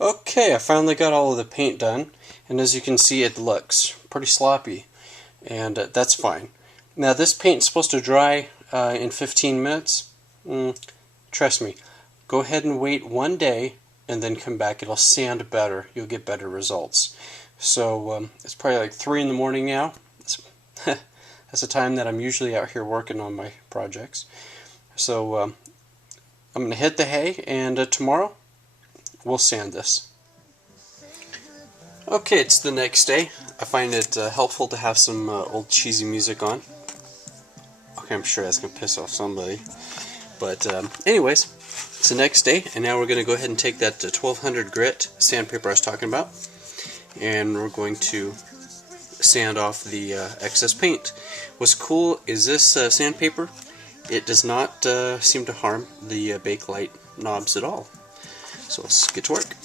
Okay, I finally got all of the paint done, and as you can see it looks pretty sloppy, and that's fine. Now this paint's supposed to dry in 15 minutes. Trust me, go ahead and wait one day and then come back. It'll sand better. You'll get better results. So it's probably like 3 in the morning now. That's the time that I'm usually out here working on my projects. So I'm going to hit the hay, and tomorrow we'll sand this. Okay, it's the next day. I find it helpful to have some old cheesy music on. Okay, I'm sure that's going to piss off somebody. But anyways, it's the next day, and now we're going to go ahead and take that 1200 grit sandpaper I was talking about, and we're going to sand off the excess paint. What's cool is this sandpaper, it does not seem to harm the bakelite knobs at all. So let's get to work.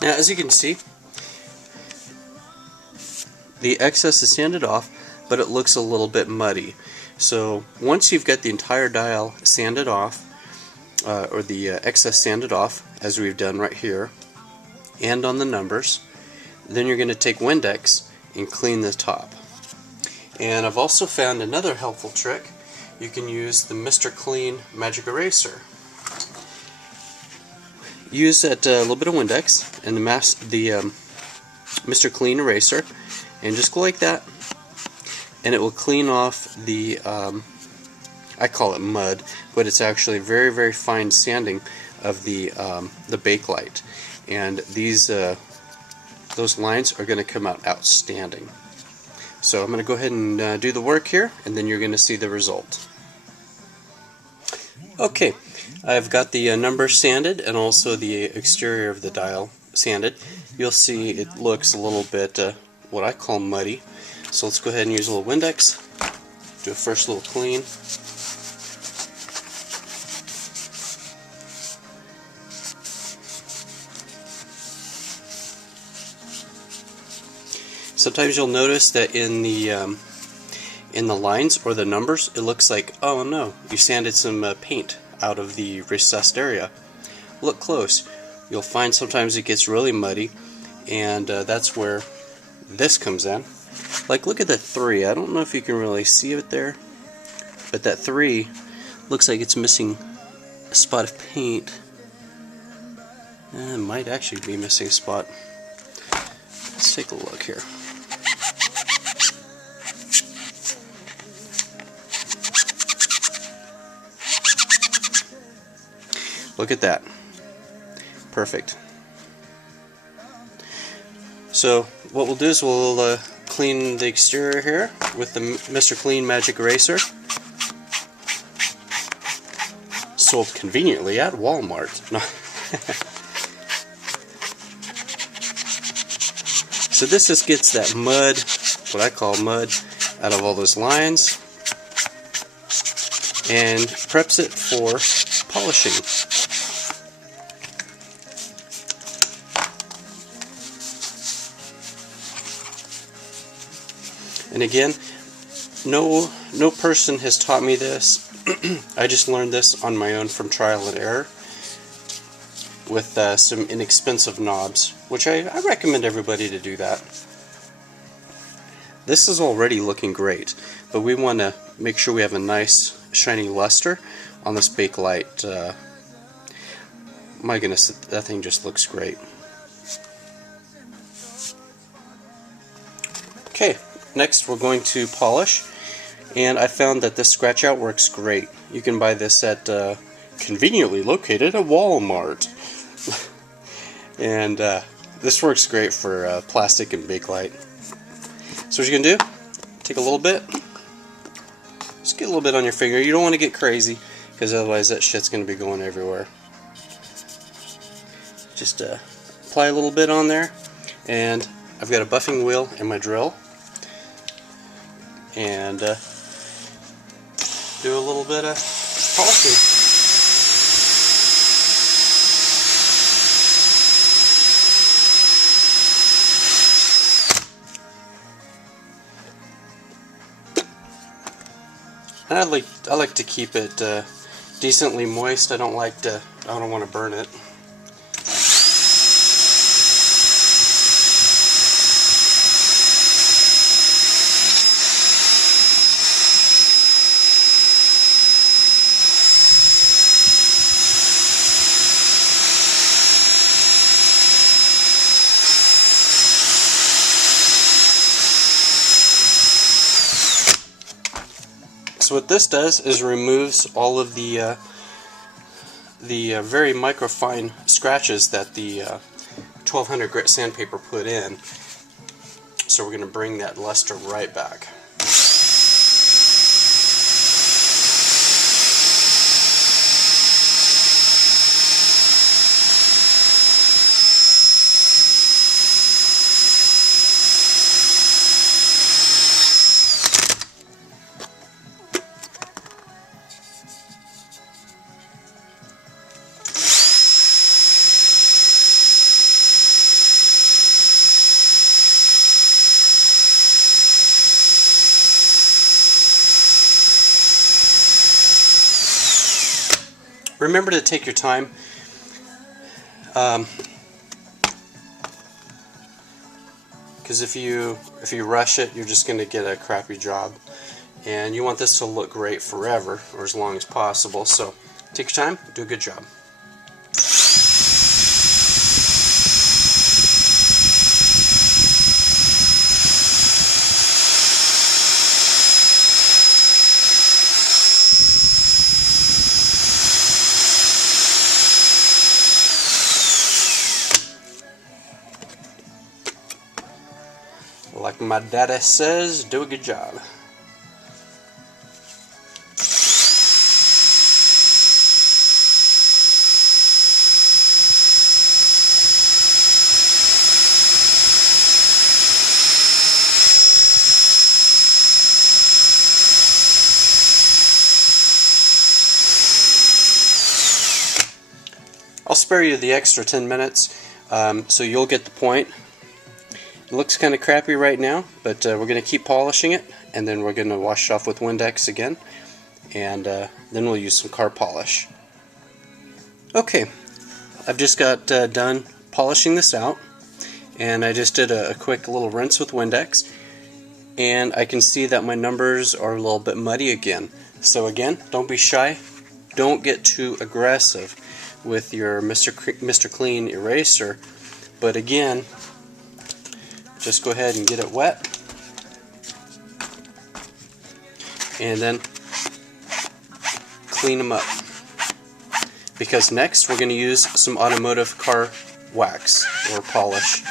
Now, as you can see, the excess is sanded off, but it looks a little bit muddy. So once you've got the entire dial sanded off, or the excess sanded off, as we've done right here, and on the numbers, then you're going to take Windex and clean the top. And I've also found another helpful trick. You can use the Mr. Clean Magic Eraser. Use that little bit of Windex and the Mr. Clean eraser, and just go like that, and it will clean off the I call it mud, but it's actually very, very fine sanding of the bakelite, and these those lines are going to come out outstanding. So I'm going to go ahead and do the work here, and then you're going to see the result. Okay, I've got the numbers sanded and also the exterior of the dial sanded. You'll see it looks a little bit what I call muddy. So let's go ahead and use a little Windex, do a first little clean. Sometimes you'll notice that in the lines or the numbers, it looks like, oh no, you sanded some paint out of the recessed area. Look close. You'll find sometimes it gets really muddy, and that's where this comes in. Like, look at the 3. I don't know if you can really see it there, but that 3 looks like it's missing a spot of paint. It might actually be missing a spot. Let's take a look here. Look at that. Perfect. So what we'll do is we'll clean the exterior here with the Mr. Clean Magic Eraser. Sold conveniently at Walmart. No. So this just gets that mud, what I call mud, out of all those lines, and preps it for polishing. And again, no person has taught me this. I just learned this on my own from trial and error with some inexpensive knobs, which I recommend everybody to do that. This is already looking great, but we want to make sure we have a nice shiny luster on this bakelite. My goodness, that thing just looks great. Okay. Next, we're going to polish, and I found that this scratch out works great. You can buy this at conveniently located at Walmart. And this works great for plastic and bakelite. So what you're going to do, take a little bit, get a little bit on your finger. You don't want to get crazy, because otherwise that shit's going to be going everywhere. Just apply a little bit on there, and I've got a buffing wheel and my drill, and do a little bit of polishing. And I like to keep it decently moist. I don't want to burn it. So what this does is removes all of the very microfine scratches that the 1200 grit sandpaper put in. So we're going to bring that luster right back. Remember to take your time. Because if you rush it, you're just going to get a crappy job. And you want this to look great forever, or as long as possible. So take your time, do a good job. Like my daddy says, do a good job. I'll spare you the extra 10 minutes, so you'll get the point. It looks kind of crappy right now, but we're going to keep polishing it, and then we're going to wash it off with Windex again, and then we'll use some car polish. Okay, I've just got done polishing this out, and I just did a quick little rinse with Windex, and I can see that my numbers are a little bit muddy again. So again, don't be shy. Don't get too aggressive with your Mr. Clean eraser, but again, just go ahead and get it wet, and then clean them up, because next we're going to use some automotive car wax or polish.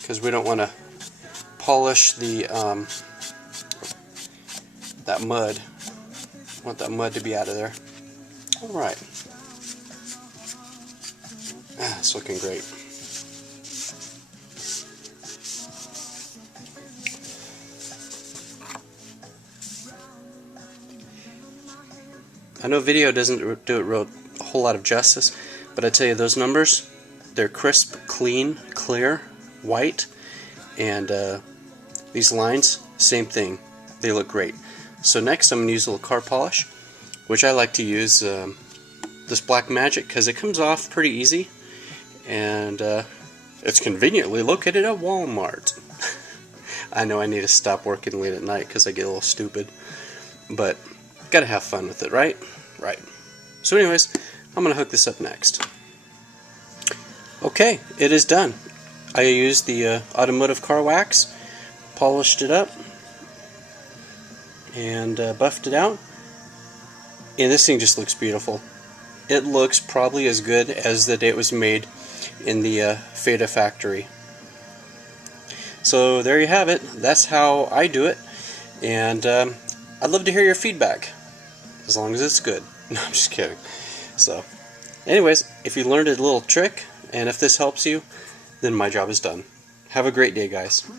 Because we don't want to polish the that mud. I want that mud to be out of there. All right, it's looking great. I know video doesn't do it a whole lot of justice, but I tell you, those numbers, they're crisp, clean, clear, white, and these lines, same thing, they look great. So next I'm going to use a little car polish, which I like to use this Black Magic because it comes off pretty easy, and it's conveniently located at Walmart. I know I need to stop working late at night because I get a little stupid, but gotta have fun with it, right? Right. So anyways, I'm going to hook this up next. Okay, it is done. I used the automotive car wax, polished it up, and buffed it out. And this thing just looks beautiful. It looks probably as good as the day it was made in the Feta factory. So there you have it. That's how I do it. And I'd love to hear your feedback, as long as it's good. No, I'm just kidding. So, anyways, if you learned a little trick, and if this helps you, then my job is done. Have a great day, guys.